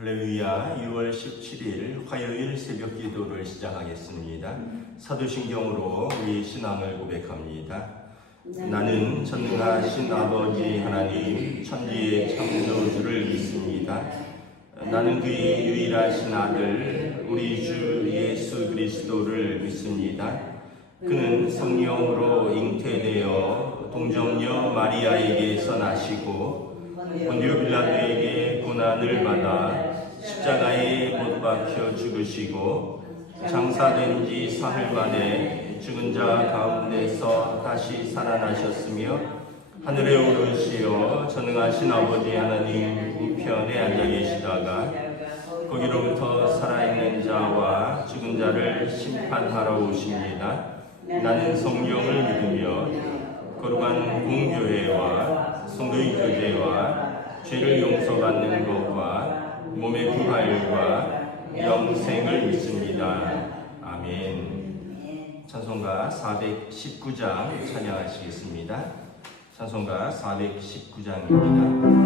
할렐루야. 6월 17일 화요일 새벽 기도를 시작하겠습니다. 사도신경으로 우리 신앙을 고백합니다. 나는 전능하신 아버지 하나님 천지의 창조주를 믿습니다. 나는 그의 유일하신 아들 우리 주 예수 그리스도를 믿습니다. 그는 성령으로 잉태되어 동정녀 마리아에게서 나시고 본디오 빌라도에게 고난을 받아 십자가에 못 박혀 죽으시고 장사된 지 사흘 만에 죽은 자 가운데서 다시 살아나셨으며 하늘에 오르시어 전능하신 아버지 하나님 우편에 앉아 계시다가 거기로부터 살아있는 자와 죽은 자를 심판하러 오십니다. 나는 성령을 믿으며 거룩한 공교회와 성도의 교제와 죄를 용서받는 것과 몸의 부활과 영생을 믿습니다. 아멘. 찬송가 419장 찬양하시겠습니다. 찬송가 419장입니다.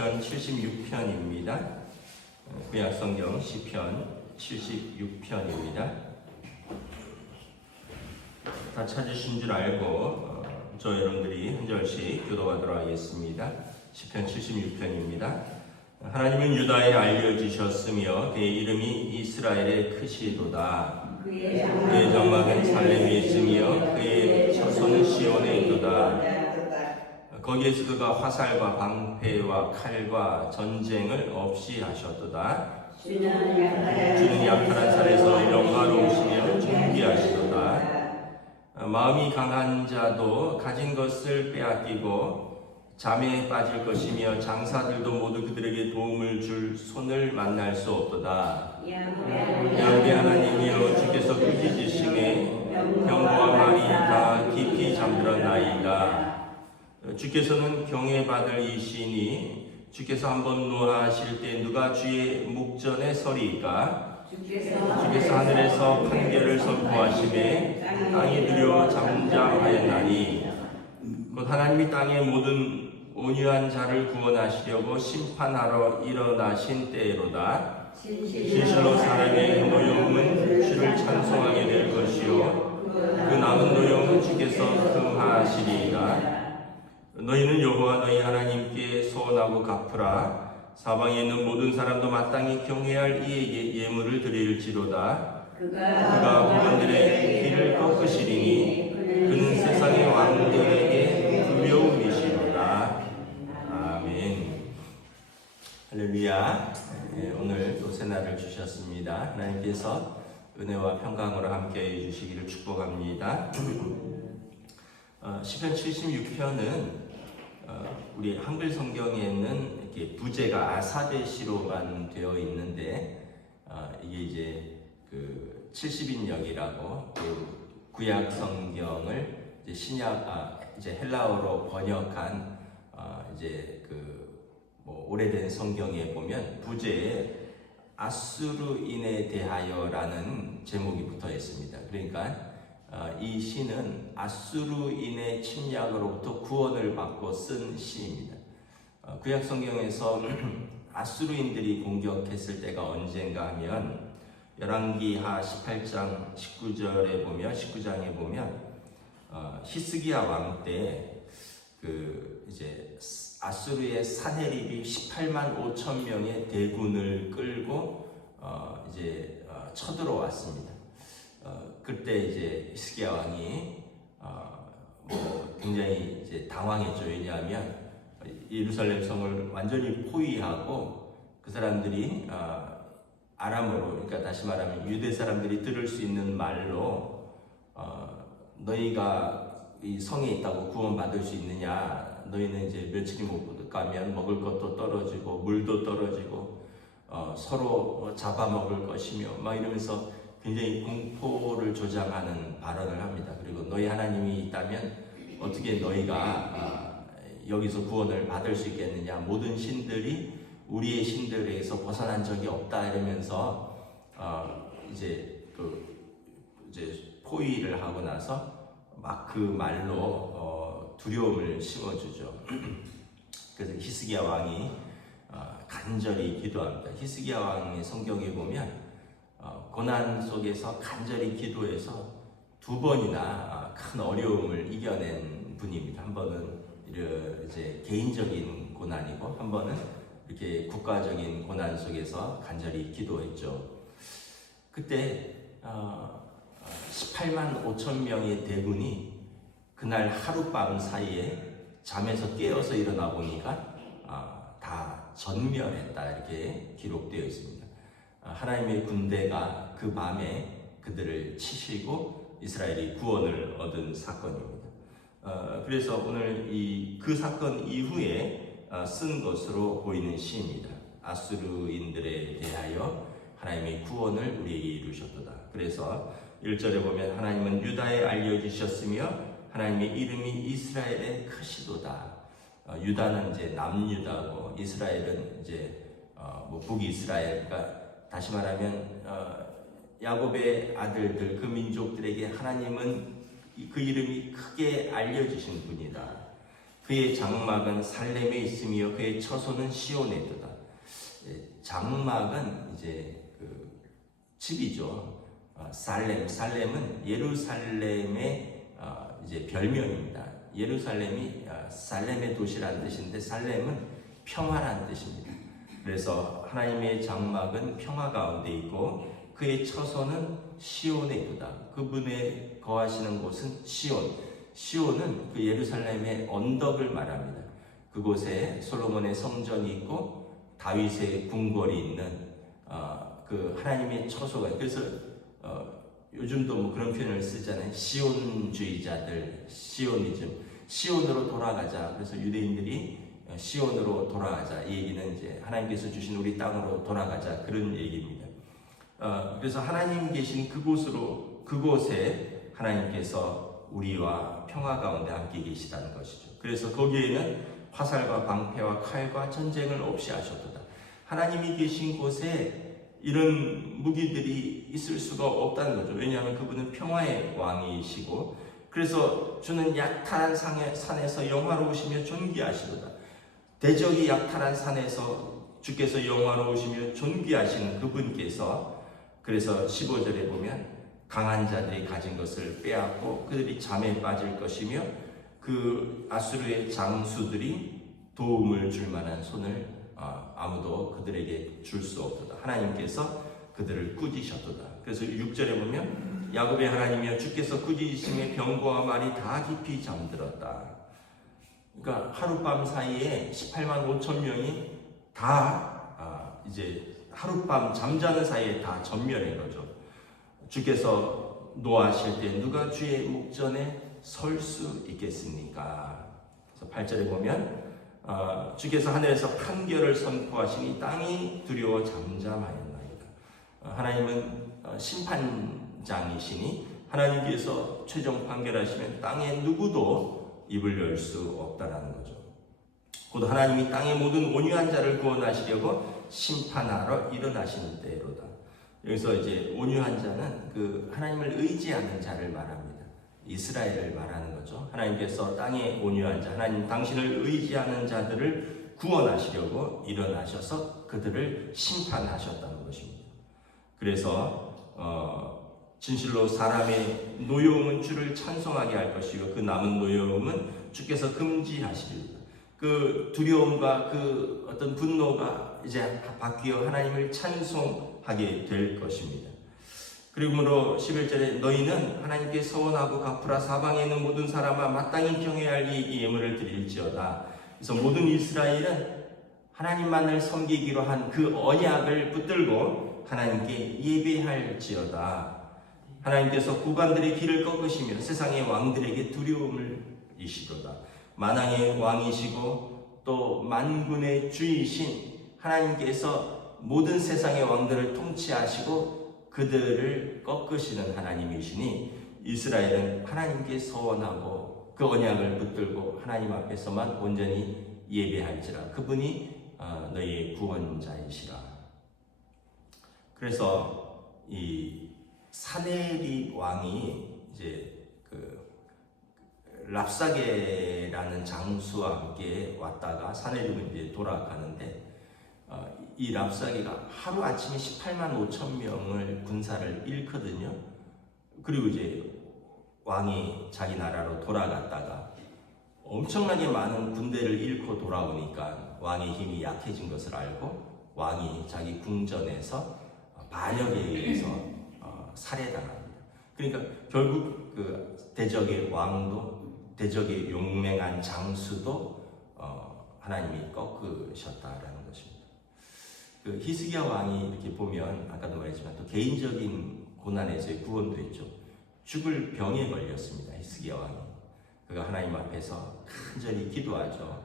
시편 76편입니다. 구약성경 시편 76편입니다. 다 찾으신 줄 알고 저 여러분들이 한 절씩 교도하도록 하겠습니다. 시편 76편입니다. 하나님은 유다에 알려주셨으며 그의 이름이 이스라엘의 크시도다. 그의 장막은 살렘에 있으며 그의 처소는 시온에 있도다. 거기에서 그가 화살과 방패와 칼과 전쟁을 없이 하셨도다. 주는 약탈한 살에서 영화로우시며 존귀하시도다. 마음이 강한 자도 가진 것을 빼앗기고 잠에 빠질 것이며 장사들도 모두 그들에게 도움을 줄 손을 만날 수 없도다. 야훼 하나님이여 주께서 크게 지심에 병과 말이 다 깊이 잠들었나이다. 주께서는 경외받을 이시니 주께서 한번 노하실 때 누가 주의 목전에 서리이까? 주께서 하늘에서 판결을 선포하심에 땅이 두려워 잠잠하였나니 곧 하나님이 땅의 모든 온유한 자를 구원하시려고 심판하러 일어나신 때로다. 진실로 사람의 노여움은 주를 찬송하게 될 것이요 그 남은 노여움은 주께서 금하시리이다. 너희는 여호와 너희 하나님께 소원하고 갚으라. 사방에 있는 모든 사람도 마땅히 경외할 이에게 예물을 드릴지로다. 그가 국민들의 길을 꺾으시리니 그는 세상의 왕들에게 두려움이시로다. 아멘. 할렐루야. 오늘 또 새날을 주셨습니다. 하나님께서 은혜와 평강으로 함께해 주시기를 축복합니다. 시편 76편은 우리 한글 성경에는 이렇게 부제가 아사베시로만 되어 있는데 이게 이제 그 70인역이라고 그 구약 성경을 이제 이제 헬라어로 번역한 이제 그 뭐 오래된 성경에 보면 부제에 아수르인에 대하여라는 제목이 붙어 있습니다. 그러니까 이 시는 아수르인의 침략으로부터 구원을 받고 쓴 시입니다. 구약 성경에서 아수르인들이 공격했을 때가 언젠가 하면 열왕기하 18장 19장에 보면 히스기야 왕 때 그 이제 아수르의 사헤립이 18만 5천 명의 대군을 끌고 이제 쳐들어왔습니다. 그때 이제 히스기야 왕이 뭐 굉장히 이제 당황했죠. 왜냐하면 예루살렘 성을 완전히 포위하고 그 사람들이 아람어로, 그러니까 다시 말하면 유대 사람들이 들을 수 있는 말로 너희가 이 성에 있다고 구원받을 수 있느냐? 너희는 이제 며칠이 못 가면 먹을 것도 떨어지고 물도 떨어지고 서로 잡아먹을 것이며 막 이러면서 굉장히 공포를 조장하는 발언을 합니다. 그리고 너희 하나님이 있다면 어떻게 너희가 여기서 구원을 받을 수 있겠느냐? 모든 신들이 우리의 신들에게서 벗어난 적이 없다 이러면서 이제 포위를 하고 나서 막 그 말로 두려움을 심어주죠. 그래서 히스기야 왕이 간절히 기도합니다. 히스기야 왕의 성경에 보면 고난 속에서 간절히 기도해서 두 번이나 큰 어려움을 이겨낸 분입니다. 한 번은 이제 개인적인 고난이고 한 번은 이렇게 국가적인 고난 속에서 간절히 기도했죠. 그때 18만 5천 명의 대군이 그날 하룻밤 사이에 잠에서 깨어서 일어나 보니까 다 전멸했다 이렇게 기록되어 있습니다. 하나님의 군대가 그 밤에 그들을 치시고 이스라엘이 구원을 얻은 사건입니다. 그래서 오늘 그 사건 이후에 쓴 것으로 보이는 시입니다. 아수르인들에 대하여 하나님의 구원을 우리에게 이루셨도다. 그래서 1절에 보면 하나님은 유다에 알려주셨으며 하나님의 이름이 이스라엘의 크시도다. 유다는 이제 남유다고 이스라엘은 이제 북이스라엘. 그러니까 다시 말하면 야곱의 아들들 그 민족들에게 하나님은 그 이름이 크게 알려주신 분이다. 그의 장막은 살렘에 있으며 그의 처소는 시온에 있도다. 장막은 이제 그 집이죠. 살렘은 예루살렘의 이제 별명입니다. 예루살렘이 살렘의 도시라는 뜻인데 살렘은 평화라는 뜻입니다. 그래서 하나님의 장막은 평화 가운데 있고 그의 처소는 시온에 있도다. 그분의 거하시는 곳은 시온. 시온은 그 예루살렘의 언덕을 말합니다. 그곳에 솔로몬의 성전이 있고 다윗의 궁궐이 있는 그 하나님의 처소가. 그래서 요즘도 뭐 그런 표현을 쓰잖아요. 시온주의자들, 시오니즘, 시온으로 돌아가자. 그래서 유대인들이 시온으로 돌아가자. 이 얘기는 이제 하나님께서 주신 우리 땅으로 돌아가자, 그런 얘기입니다. 그래서 하나님 계신 그곳에 하나님께서 우리와 평화 가운데 함께 계시다는 것이죠. 그래서 거기에는 화살과 방패와 칼과 전쟁을 없이 하셨도다. 하나님이 계신 곳에 이런 무기들이 있을 수가 없다는 거죠. 왜냐하면 그분은 평화의 왕이시고, 그래서 주는 약탈한 산에서 영화로우시며 존귀하시도다. 대적이 약탈한 산에서 주께서 영화로우시며 존귀하시는 그분께서, 그래서 15절에 보면 강한 자들이 가진 것을 빼앗고 그들이 잠에 빠질 것이며 그 아수르의 장수들이 도움을 줄 만한 손을 아무도 그들에게 줄 수 없도다. 하나님께서 그들을 꾸짖으셨도다. 그래서 6절에 보면 야곱의 하나님이여 주께서 꾸짖으심에 병거와 말이 다 깊이 잠들었다. 그러니까 하룻밤 사이에 18만 5천 명이 다 이제 하룻밤 잠자는 사이에 다 전멸한 거죠. 주께서 노하실 때 누가 주의 목전에 설 수 있겠습니까? 그래서 8절에 보면 주께서 하늘에서 판결을 선포하시니 땅이 두려워 잠잠하였나이다. 하나님은 심판장이시니 하나님께서 최종 판결하시면 땅에 누구도 입을 열 수 없다라는 거죠. 곧 하나님이 땅의 모든 온유한 자를 구원하시려고 심판하러 일어나신 때로다. 여기서 이제 온유한 자는 그 하나님을 의지하는 자를 말합니다. 이스라엘을 말하는 거죠. 하나님께서 땅에 온유한 자, 하나님 당신을 의지하는 자들을 구원하시려고 일어나셔서 그들을 심판하셨다는 것입니다. 그래서 진실로 사람의 노여움은 주를 찬송하게 할 것이고 그 남은 노여움은 주께서 금지하시리로다. 그 두려움과 그 어떤 분노가 이제 바뀌어 하나님을 찬송하게 될 것입니다. 그러므로 11절에 너희는 하나님께 서원하고 갚으라. 사방에 있는 모든 사람아 마땅히 경외할 이 예물을 드릴지어다. 그래서 모든 이스라엘은 하나님만을 섬기기로 한 그 언약을 붙들고 하나님께 예배할지어다. 하나님께서 국왕들의 길을 꺾으시며 세상의 왕들에게 두려움을 이시도다. 만왕의 왕이시고 또 만군의 주이신 하나님께서 모든 세상의 왕들을 통치하시고 그들을 꺾으시는 하나님이시니 이스라엘은 하나님께 서원하고 그 언약을 붙들고 하나님 앞에서만 온전히 예배할지라. 그분이 너희의 구원자이시라. 그래서 이 사네립 왕이 이제 그 랍사게라는 장수와 함께 왔다가 사네립은 이제 돌아가는데 이 랍사게가 하루 아침에 18만 5천 명을 군사를 잃거든요. 그리고 이제 왕이 자기 나라로 돌아갔다가 엄청나게 많은 군대를 잃고 돌아오니까 왕의 힘이 약해진 것을 알고 왕이 자기 궁전에서 반역에 의해서 살해당합니다. 그러니까 결국 그 대적의 왕도 대적의 용맹한 장수도 하나님이 꺾으셨다라는 것입니다. 그 히스기야 왕이 이렇게 보면 아까도 말했지만 또 개인적인 고난에서 구원됐죠. 죽을 병에 걸렸습니다. 히스기야 왕이. 그가 하나님 앞에서 간절히 기도하죠.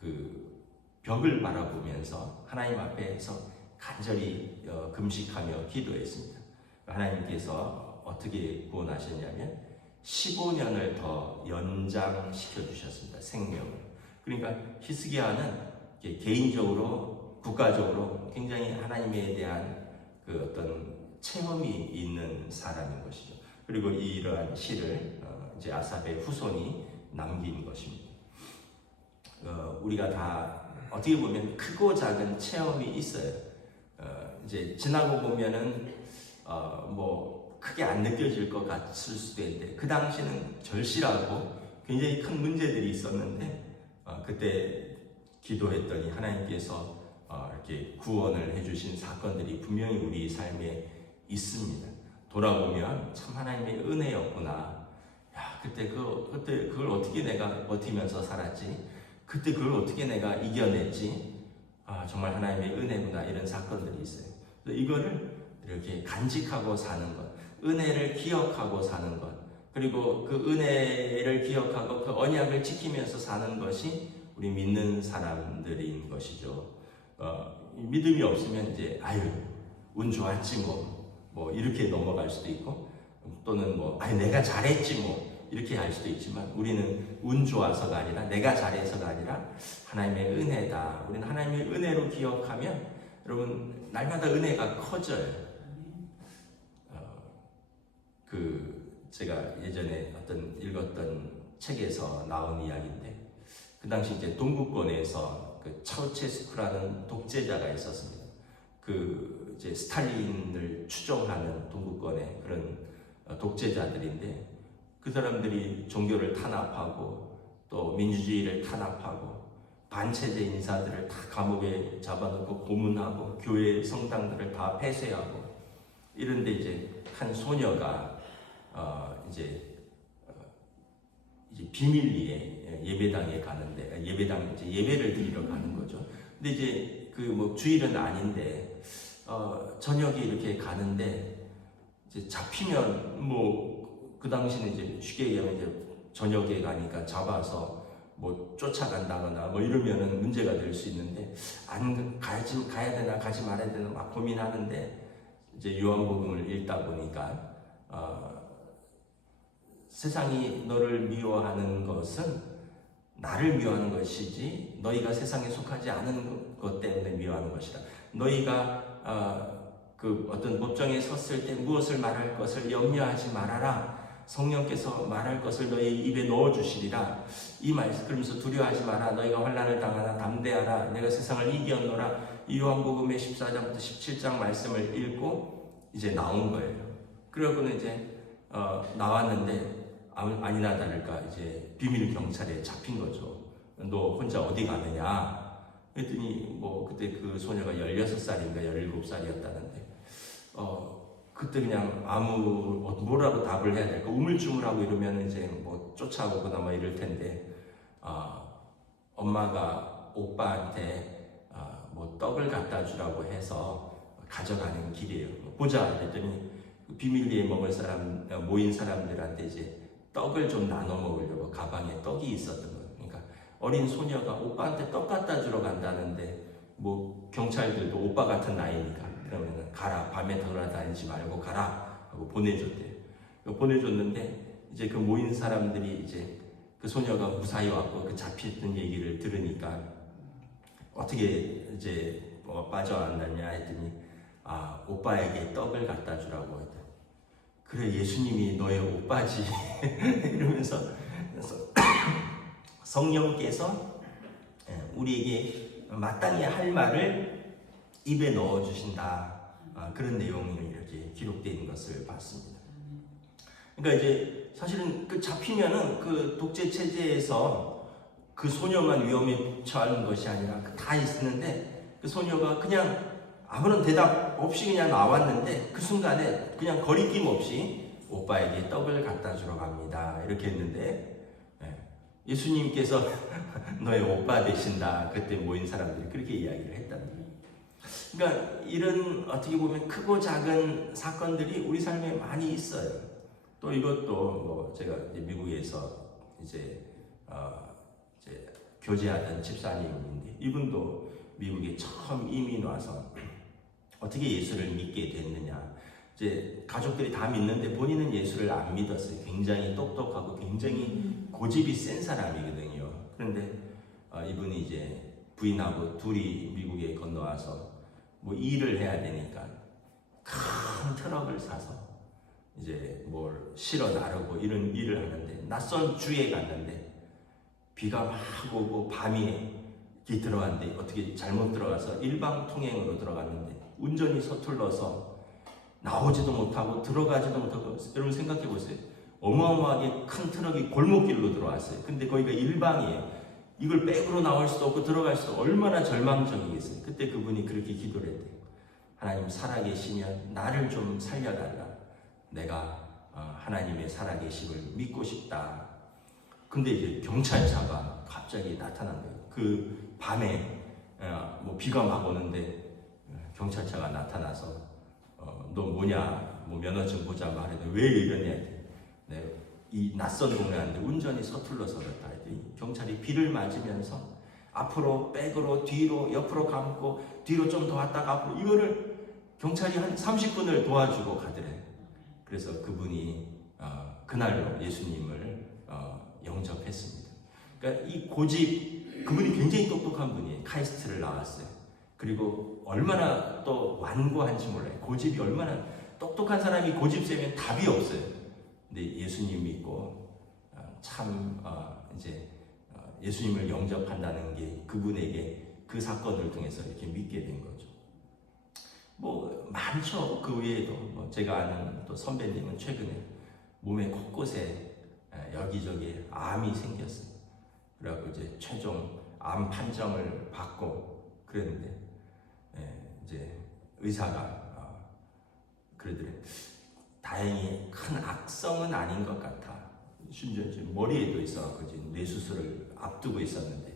그 벽을 바라보면서 하나님 앞에서 간절히 금식하며 기도했습니다. 하나님께서 어떻게 구원하셨냐면 15년을 더 연장시켜 주셨습니다. 생명을. 그러니까 히스기야는 개인적으로 국가적으로 굉장히 하나님에 대한 그 어떤 체험이 있는 사람인 것이죠. 그리고 이러한 시를 이제 아삽의 후손이 남긴 것입니다. 우리가 다 어떻게 보면 크고 작은 체험이 있어요. 이제 지나고 보면은 뭐 크게 안 느껴질 것 같을 수도 있는데 그 당시는 절실하고 굉장히 큰 문제들이 있었는데 그때 기도했더니 하나님께서 이렇게 구원을 해주신 사건들이 분명히 우리 삶에 있습니다. 돌아보면 참 하나님의 은혜였구나. 야, 그때 그걸 어떻게 내가 버티면서 살았지? 그때 그걸 어떻게 내가 이겨냈지? 정말 하나님의 은혜구나. 이런 사건들이 있어요. 이거를 이렇게 간직하고 사는 것, 은혜를 기억하고 사는 것, 그리고 그 은혜를 기억하고 그 언약을 지키면서 사는 것이 우리 믿는 사람들인 것이죠. 믿음이 없으면 이제 운 좋았지 뭐 이렇게 넘어갈 수도 있고, 또는 내가 잘했지 이렇게 할 수도 있지만, 우리는 운 좋아서가 아니라 내가 잘해서가 아니라 하나님의 은혜다. 우리는 하나님의 은혜로 기억하면 여러분 날마다 은혜가 커져요. 제가 예전에 읽었던 책에서 나온 이야기인데, 그 당시 이제 동구권에서 그 차우체스쿠라는 독재자가 있었습니다. 이제 스탈린을 추종하는 동구권의 그런 독재자들인데, 그 사람들이 종교를 탄압하고 또 민주주의를 탄압하고 반체제 인사들을 다 감옥에 잡아놓고 고문하고 교회 성당들을 다 폐쇄하고, 이런데 이제 한 소녀가 이제 비밀리에 예배당에 가는데, 예배를 드리러 가는 거죠. 근데 이제 주일은 아닌데 저녁에 이렇게 가는데, 이제 잡히면 그 당시는 이제 쉽게 얘기하면 이제 저녁에 가니까 잡아서 쫓아간다거나 이러면은 문제가 될 수 있는데, 가야 되나 가지 말아야 되나 막 고민하는데, 이제 요한복음을 읽다 보니까 세상이 너를 미워하는 것은 나를 미워하는 것이지 너희가 세상에 속하지 않은 것 때문에 미워하는 것이다. 너희가 어떤 법정에 섰을 때 무엇을 말할 것을 염려하지 말아라. 성령께서 말할 것을 너희 입에 넣어주시리라. 이 말씀, 그러면서 두려워하지 마라. 너희가 환난을 당하나 담대하라. 내가 세상을 이겼노라. 이 요한복음의 14장부터 17장 말씀을 읽고 이제 나온 거예요. 그러고는 이제 나왔는데, 아니나 다를까 이제 비밀 경찰에 잡힌 거죠. 너 혼자 어디 가느냐? 그랬더니 그때 그 소녀가 16살인가 17살이었다는데, 그때 그냥 뭐라고 답을 해야 될까? 우물쭈물하고 이러면 이제 쫓아오거나 이럴 텐데, 엄마가 오빠한테 떡을 갖다 주라고 해서 가져가는 길이에요. 보자 그랬더니 비밀리에 모인 사람들한테 이제 떡을 좀 나눠 먹으려고 가방에 떡이 있었던 거예요. 그러니까 어린 소녀가 오빠한테 떡 갖다 주러 간다는데, 경찰들도 오빠 같은 나이니까 그러면 가라, 밤에 돌아다니지 말고 가라 하고 보내줬대요. 보내줬는데 이제 그 모인 사람들이 이제 그 소녀가 무사히 왔고 그 잡혔던 얘기를 들으니까 어떻게 이제 빠져나왔느냐 했더니, 오빠에게 떡을 갖다 주라고 했더니, 그래 예수님이 너의 오빠지 이러면서 성령께서 우리에게 마땅히 할 말을 입에 넣어주신다. 그런 내용이 이렇게 기록되어 있는 것을 봤습니다. 그러니까 이제 사실은 잡히면은 그 독재 체제에서 그 소녀만 위험에 처하는 것이 아니라 다 있었는데, 그 소녀가 그냥 아무런 대답 없이 그냥 나왔는데, 그 순간에 그냥 거리낌 없이 오빠에게 떡을 갖다 주러 갑니다. 이렇게 했는데, 예수님께서 너의 오빠 되신다. 그때 모인 사람들이 그렇게 이야기를 했답니다. 그러니까 이런 어떻게 보면 크고 작은 사건들이 우리 삶에 많이 있어요. 또 이것도 제가 이제 미국에서 이제 교제하던 집사님인데, 이분도 미국에 처음 이민 와서 어떻게 예수를 믿게 됐느냐. 이제 가족들이 다 믿는데 본인은 예수를 안 믿었어요. 굉장히 똑똑하고 굉장히 고집이 센 사람이거든요. 그런데 이분이 이제 부인하고 둘이 미국에 건너와서 일을 해야 되니까 큰 트럭을 사서 이제 뭘 실어 나르고 이런 일을 하는데, 낯선 주에 갔는데 비가 막 오고 밤에 들어갔는데, 어떻게 잘못 들어가서 일방통행으로 들어갔는데 운전이 서툴러서 나오지도 못하고 들어가지도 못하고. 여러분 생각해 보세요. 어마어마하게 큰 트럭이 골목길로 들어왔어요. 근데 거기가 일방이에요. 이걸 백으로 나올 수도 없고 들어갈 수도 없고 얼마나 절망적이겠어요. 그때 그분이 그렇게 기도를 했대요. 하나님 살아계시면 나를 좀 살려달라. 내가 하나님의 살아계심을 믿고 싶다. 근데 이제 경찰차가 갑자기 나타난 거예요. 그 밤에 뭐 비가 막 오는데 경찰차가 나타나서 너 뭐냐, 뭐 면허증 보자 말해도 왜 이러냐. 네, 이 낯선 동네 왔는데 운전이 서툴러서 그렇다. 경찰이 비를 맞으면서 앞으로 백으로 뒤로 옆으로 감고 뒤로 좀 더 왔다가 앞으로 이거를 경찰이 한 30분을 도와주고 가더래. 그래서 그분이 그날로 예수님을 영접했습니다. 그러니까 이 고집, 그분이 굉장히 똑똑한 분이에요. 카이스트를 나왔어요. 그리고 얼마나 또 완고한지 몰라요. 고집이 얼마나 똑똑한 사람이 고집 세면 답이 없어요. 근데 예수님 믿고 참 이제 예수님을 영접한다는 게 그분에게 그 사건을 통해서 이렇게 믿게 된 거죠. 뭐 많죠. 그 외에도 뭐 제가 아는 또 선배님은 최근에 몸의 곳곳에 여기저기 암이 생겼어요. 그래갖고 이제 최종 암 판정을 받고 그랬는데 이제 의사가 그러더래. 다행히 큰 악성은 아닌 것 같아. 심지어 이제 머리에도 있어갖고 이제 뇌수술을 앞두고 있었는데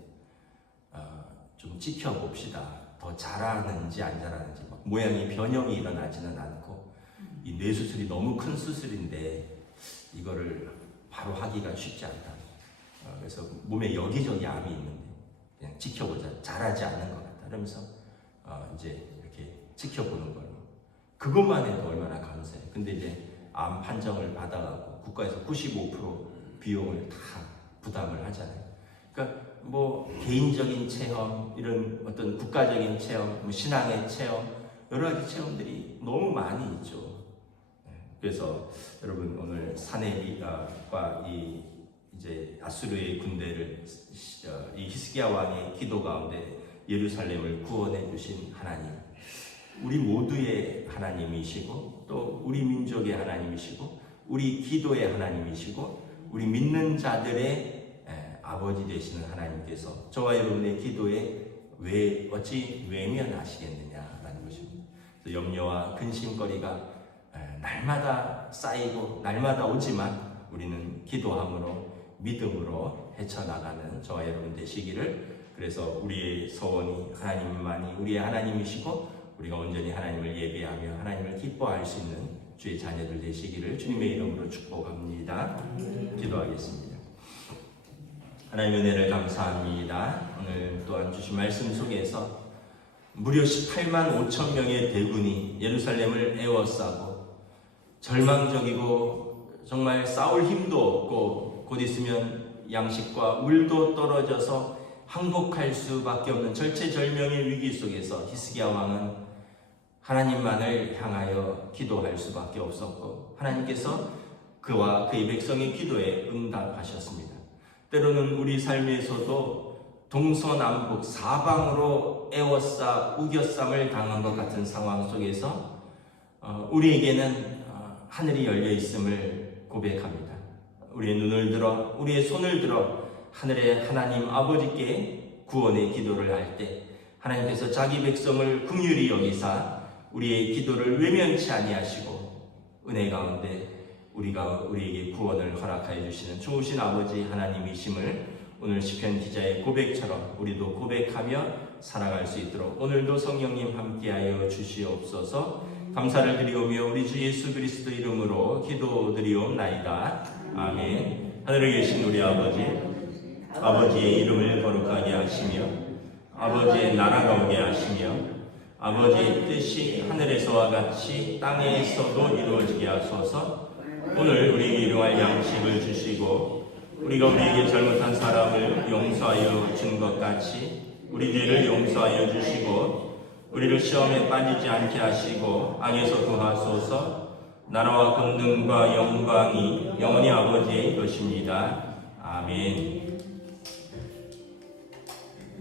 좀 지켜봅시다. 더 자라는지 안 자라는지 막 모양이 변형이 일어나지는 않고 이 뇌수술이 너무 큰 수술인데 이거를 바로 하기가 쉽지 않다. 그래서 몸에 여기저기 암이 있는데 그냥 지켜보자. 자라지 않는 것 같다. 그러면서 이제 이렇게 지켜보는 걸로. 그것만 해도 얼마나 감사해요. 근데 이제 암 판정을 받아가고 국가에서 95% 비용을 다 부담을 하잖아요. 그러니까 뭐 개인적인 체험, 이런 어떤 국가적인 체험, 뭐 신앙의 체험, 여러 가지 체험들이 너무 많이 있죠. 그래서 여러분 오늘 사내리가 이 이제 아수르의 군대를 이 히스기야 왕의 기도 가운데 예루살렘을 구원해 주신 하나님, 우리 모두의 하나님이시고 또 우리 민족의 하나님이시고 우리 기도의 하나님이시고 우리 믿는 자들의 아버지 되시는 하나님께서 저와 여러분의 기도에 어찌 외면하시겠느냐라는 것입니다. 염려와 근심거리가 날마다 쌓이고 날마다 오지만 우리는 기도함으로 믿음으로 헤쳐나가는 저와 여러분 되시기를. 그래서 우리의 소원이 하나님만이 우리의 하나님이시고 우리가 온전히 하나님을 예배하며 하나님을 기뻐할 수 있는 주의 자녀들 되시기를 주님의 이름으로 축복합니다. 기도하겠습니다. 하나님의 은혜를 감사합니다. 오늘 또한 주신 말씀 속에서 무려 18만 5천 명의 대군이 예루살렘을 에워싸고 절망적이고 정말 싸울 힘도 없고 곧 있으면 양식과 물도 떨어져서 항복할 수밖에 없는 절체절명의 위기 속에서 히스기야 왕은 하나님만을 향하여 기도할 수밖에 없었고 하나님께서 그와 그의 백성의 기도에 응답하셨습니다. 때로는 우리 삶에서도 동서남북 사방으로 에워싸 우겨쌈을 당한 것 같은 상황 속에서 우리에게는 하늘이 열려 있음을 고백합니다. 우리의 눈을 들어 우리의 손을 들어 하늘의 하나님 아버지께 구원의 기도를 할 때 하나님께서 자기 백성을 긍휼히 여기사 우리의 기도를 외면치 아니하시고 은혜 가운데 우리에게 구원을 허락하여 주시는 좋으신 아버지 하나님이심을 오늘 시편 기자의 고백처럼 우리도 고백하며 살아갈 수 있도록 오늘도 성령님 함께하여 주시옵소서. 감사를 드리오며 우리 주 예수 그리스도 이름으로 기도드리옵나이다. 아멘. 하늘에 계신 우리 아버지의 이름을 거룩하게 하시며 아버지의 나라가 오게 하시며 아버지의 뜻이 하늘에서와 같이 땅에서도 이루어지게 하소서. 오늘 우리에게 일용할 양식을 주시고 우리가 우리에게 잘못한 사람을 용서하여 준 것 같이 우리 죄를 용서하여 주시고 우리를 시험에 빠지지 않게 하시고 악에서 구하소서. 나라와 권능과 영광이 영원히 아버지의 것입니다. 아멘.